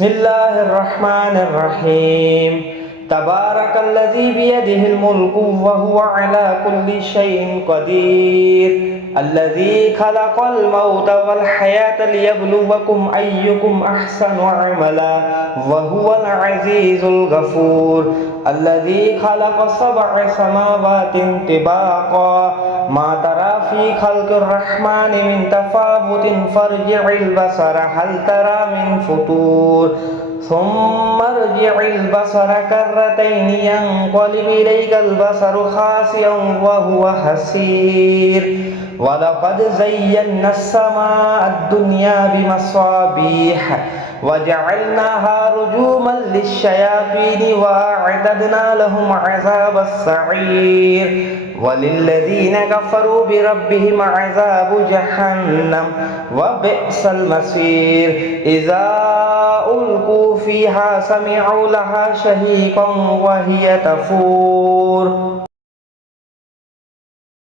بسم الله الرحمن الرحيم تبارك الذي بيده الملك وهو على كل شيء قدير الذي خلق الموت والحياة ليبلوكم أيكم أحسن عملا وهو العزيز الغفور الذي خلق 7 سماوات طباقا ما ترى في خلق الرحمن من تفاوت فارجع البصر هل ترى من فطور ثم ارجع البصر كرتين ينقلب إليك البصر خاسئا وهو حسير ولقد زينا السماء الدنيا بمصابيح وجعلناها رجوما للشياطين وأعتدنا لهم عذاب السعير وللذين كفروا بربهم عذاب جهنم وبئس المصير إذا ألقوا فيها سمعوا لها شهيقا وهي تفور